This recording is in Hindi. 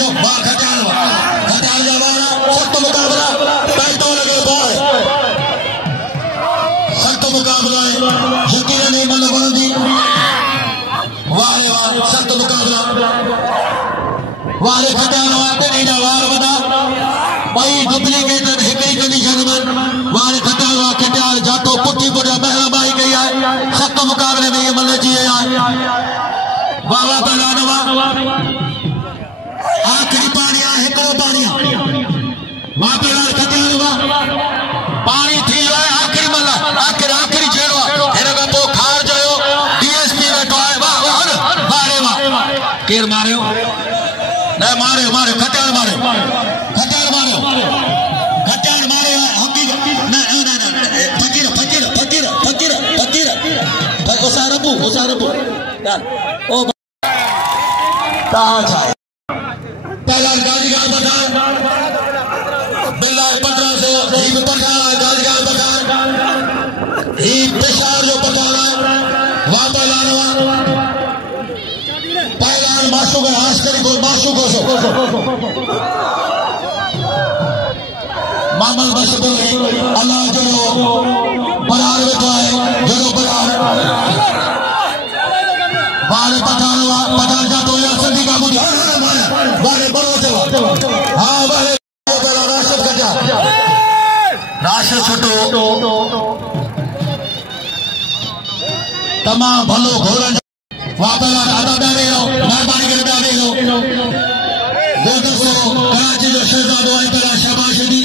जो वाह खटाल जवाना सख्त मुकाबला पैटो लगे बाय सख्त मुकाबला है यकीन नहीं मतलब बनदी वाह वाह सख्त मुकाबला वाले खटाल वाते नहीं ना वार बता भाई डुप्लीकेट एक ही कंडीशन में वाले खटाल वा खटाल जातो पुट्टी को महला बाई गई है सख्त मुकाबले में ये मतलब जी है वाह वाह पहलवान वाह आखिरी पानी आ है करो पानी वाह पहलवान खटाल वाह पानी थी है आखिरी मला आखिरी छेड़वा हेरे का तो खार जायो डीएसपी बैठो है वाह वाह मारे वाह केर मारे नहीं मारे खटाल मारे Usarabu dan oh tahan saya Thailand Gazigar Bagan Bilal 15 से ही पठाना गाजीगर बगान ही पेशार जो पठाना वहाँ पहलान माशू का आस्करी को माशू को सो मामल बशबुल अल्लाह जो बरार बैठा है जो बरार वाले पठान जातो या संधि का मुझे वाले बड़ो से हाँ वाले पहला राशद कटा राशद छोटो तमाम भलो घोरन वहाँ पहला आधा डाले लो मेहरबानी करे डाले लो 200 कराची जो शहजादो आई पहला शाबाश दी